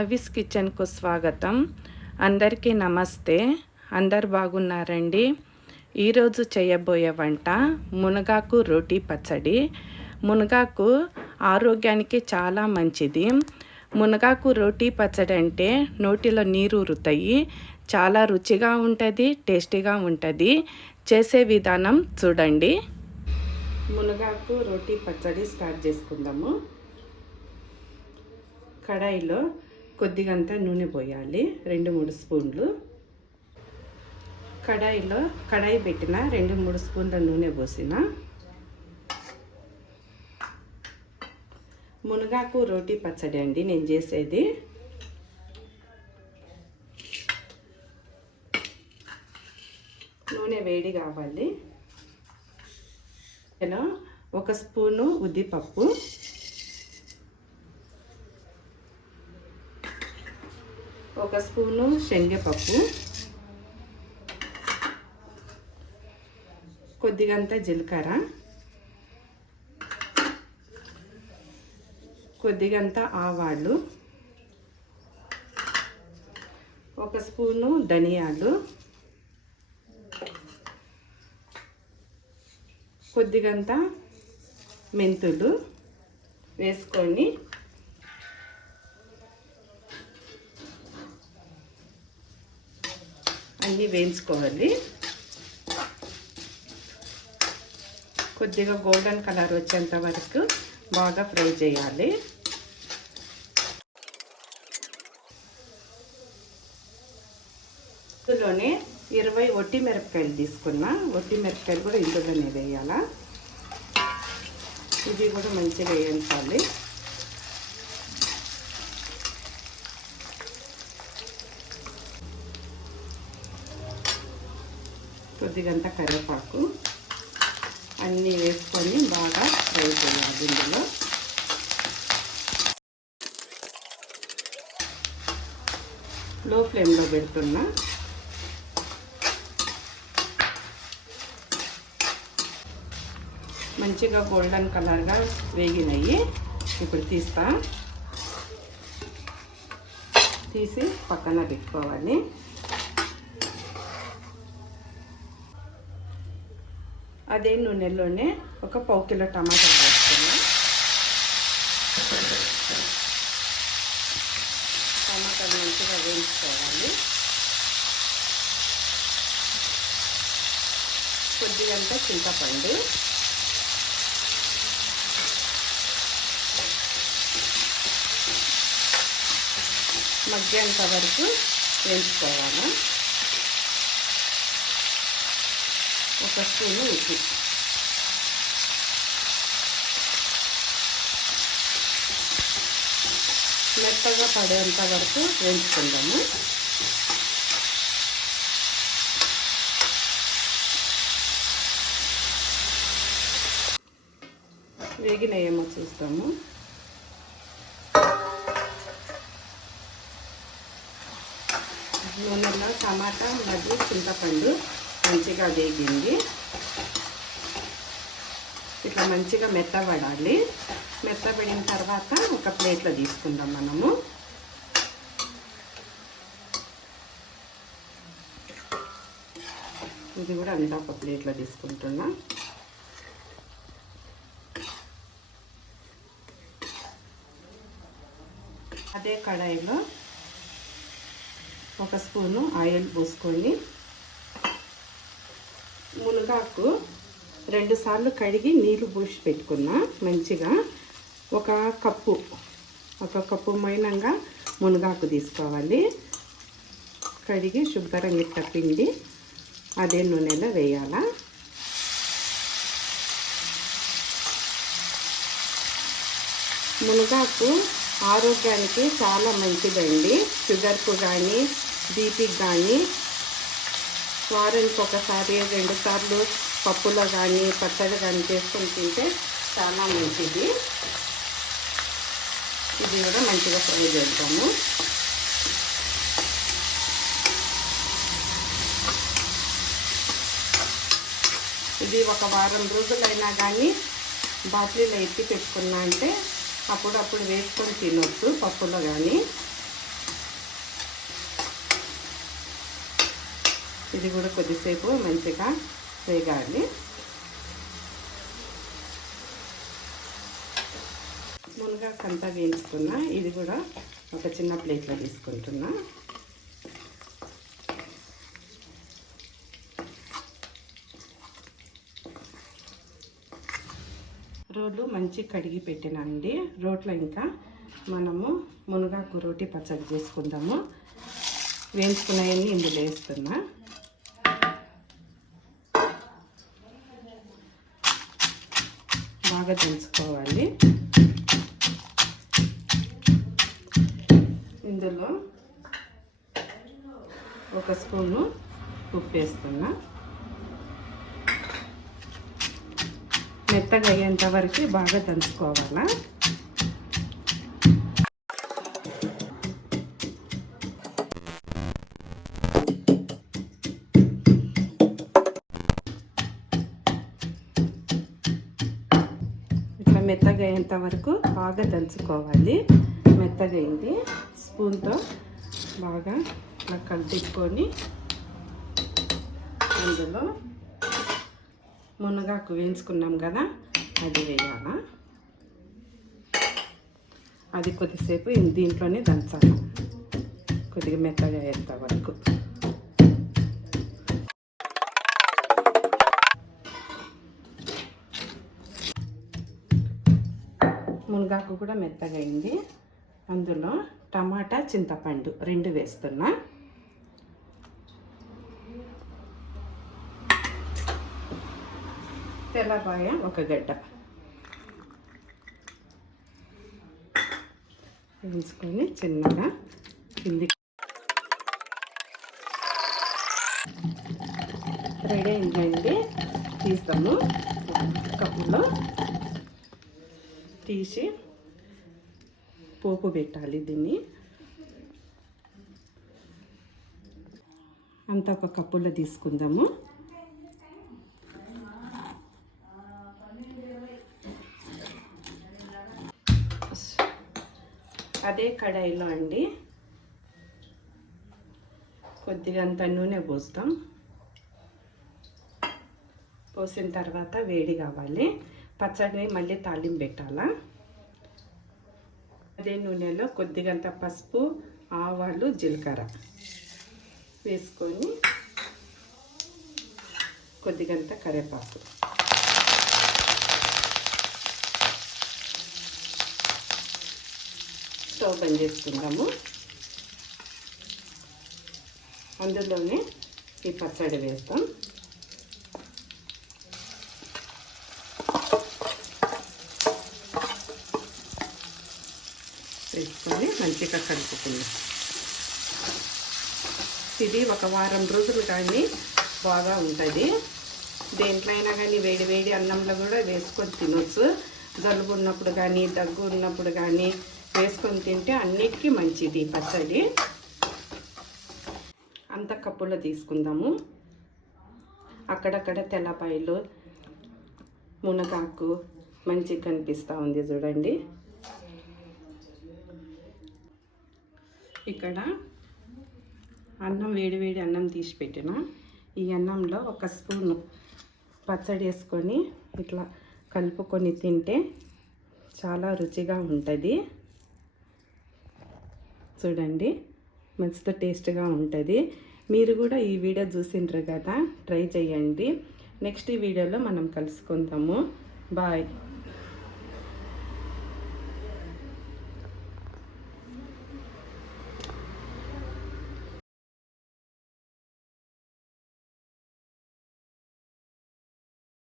అవిస్ కిచెన్కు స్వాగతం. అందరికీ నమస్తే. అందరు బాగున్నారండి? ఈరోజు చేయబోయే వంట మునగాకు రోటీ పచ్చడి. మునగాకు ఆరోగ్యానికి చాలా మంచిది. మునగాకు రోటీ పచ్చడి అంటే నోటిలో నీరు ఊరుతాయి. చాలా రుచిగా ఉంటుంది, టేస్టీగా ఉంటుంది. చేసే విధానం చూడండి. మునగాకు రోటీ పచ్చడి స్టార్ట్ చేసుకుందాము. కడాయిలో కొద్దిగంత నూనె పోయాలి, 2-3 స్పూన్లు. కడాయి పెట్టిన 2-3 స్పూన్ల నూనె పోసిన మునగాకు రోటీ పచ్చడి అండి నేను చేసేది. నూనె వేడి కావాలి. ఇలా 1 స్పూను ఉద్దిపప్పు, 1 స్పూను శనగపప్పు, కొద్దిగంత జీలకర్ర, కొద్దిగంత ఆవాలు, 1 స్పూను ధనియాలు, కొద్దిగంత మెంతులు వేసుకొని అన్నీ వేయించుకోవాలి. కొద్దిగా గోల్డెన్ కలర్ వచ్చేంత వరకు బాగా ఫ్రై చేయాలి. ఇందులోనే 20 ఒట్టి మిరపకాయలు తీసుకున్నా. ఒట్టి మిరపకాయలు కూడా ఇందులోనే వేయాలా. ఇది కూడా మంచిగా వేయించాలి. కొద్దిగంత కరివేపాకు అన్నీ వేసుకొని బాగా ఫ్రై చేయాలి. ఇందులో లో ఫ్లేమ్లో పెడుతున్నా. మంచిగా గోల్డెన్ కలర్గా వేగినాయి. ఇప్పుడు తీసి పక్కన పెట్టుకోవాలి. అదే నూనెలోనే 1 పావు కిలో టమాటాలు వేసుకున్నా. టమాటాలు మంచిగా వేయించుకోవాలి. కొద్దిగంత చింతపండు, మగ్గేంత వరకు వేయించుకోవాలి. 1 స్పూను ఉప్పు, మెత్తగా పడేంత వరకు వేయించుకుందాము. వేగినాయేమో చూస్తాము. నూనెలో టమాటా మరియు చింతపండు మంచిగా వేగింది. ఇట్లా మంచిగా మెత్తబడాలి. మెత్తబడిన తర్వాత ఒక ప్లేట్లో తీసుకుందాం మనము. ఇది కూడా అంతా ఒక ప్లేట్లో తీసుకుంటున్నా. అదే కడాయిలో 1 స్పూను ఆయిల్ పోసుకొని మునగాకు 2 సార్లు కడిగి నీళ్ళు పోసి పెట్టుకున్నా. మంచిగా 1 కప్పు మైనంగా మునగాకు తీసుకోవాలి. కడిగి శుభ్రంగా ఇట్లా పిండి అదే నూనెలో వేయాలా. మునగాకు ఆరోగ్యానికి చాలా మంచిదండి. షుగర్కు కానీ బీపీకి కానీ వారానికి 1 సారి 2 సార్లు పప్పులో కానీ పచ్చడి కానీ చేసుకొని తింటే చాలా మంచిది. ఇది కూడా మంచిగా ఫ్రై చేద్దాము. ఇది 1 వారం రోజులైనా కానీ బాటిల్లో ఎత్తి పెట్టుకున్నా అంటే అప్పుడప్పుడు వేసుకొని తినొచ్చు పప్పులో కానీ. ఇది కూడా కొద్దిసేపు మంచిగా వేగాలి. మునగాకంతా వేయించుకున్నా. ఇది కూడా ఒక చిన్న ప్లేట్లో తీసుకుంటున్నా. రోడ్లు మంచి కడిగి పెట్టినండి. రోట్లో ఇంకా మనము మునగాకు రోటి పచ్చడి చేసుకుందాము. వేయించుకున్నాయన్నీ ఇందులో వేస్తున్నా. బాగా దంచుకోవాలి. ఇందులో ఒక స్పూను ఉప్పు వేస్తున్నా. మెత్తగా అయ్యేంత వరకు బాగా దంచుకోవాలా. ఇట్లా మెత్తగా అయ్యేంత వరకు బాగా దంచుకోవాలి. మెత్తగా అయింది. స్పూన్తో బాగా ఇట్లా కలిపించుకొని అందులో మునగాకు వేయించుకున్నాం కదా, అది వేయాలా. అది కొద్దిసేపు దీంట్లోనే దంచాలి, కొద్దిగా మెత్తగా అయ్యేంత వరకు. మునగాకు కూడా మెత్తగా అయింది. అందులో టమాటా, చింతపండు 2 వేస్తున్నా. తెల్లబాయ 1 గడ్డ వేయించుకొని చిన్నగా కిందికి. రెడీ అయిందండి. తీస్తాము కప్పులో తీసి పోపు పెట్టాలి. దీన్ని అంతా ఒక కప్పులో తీసుకుందాము. అదే కడాయిలో అండి కొద్దిగా అంత నూనె పోస్తాం. పోసిన తర్వాత వేడి కావాలి. పచ్చడిని మళ్ళీ తాలింపు పెట్టాలా. అదే నూనెలో కొద్దిగంత పసుపు, ఆవాలు, జీలకర్ర వేసుకొని కొద్దిగంత కరివేపాకు, స్టవ్ బంద్ చేసుకుందాము. అందులోనే ఈ పచ్చడి వేస్తాం. వేసుకొని మంచిగా కలుపుకుందాం. ఇది 1 వారం రోజులు కానీ బాగా ఉంటుంది. దేంట్లో అయినా కానీ వేడి వేడి అన్నంలో కూడా వేసుకొని తినొచ్చు. జలుబు ఉన్నప్పుడు కానీ, దగ్గు ఉన్నప్పుడు కానీ వేసుకొని తింటే అన్నిటికీ మంచిది పచ్చడి. అంత కప్పులో తీసుకుందాము. అక్కడక్కడ తెల్లపాయలు, మునగాకు మంచిగా కనిపిస్తూ ఉంది చూడండి. ఇక్కడ అన్నం వేడి వేడి అన్నం తీసి పెట్టిన. ఈ అన్నంలో 1 స్పూను పచ్చడి వేసుకొని ఇట్లా కలుపుకొని తింటే చాలా రుచిగా ఉంటుంది. చూడండి, మస్తు టేస్ట్గా ఉంటుంది. మీరు కూడా ఈ వీడియో చూసిండ్రు కదా, ట్రై చేయండి. నెక్స్ట్ వీడియోలో మనం కలుసుకుందాము. బాయ్.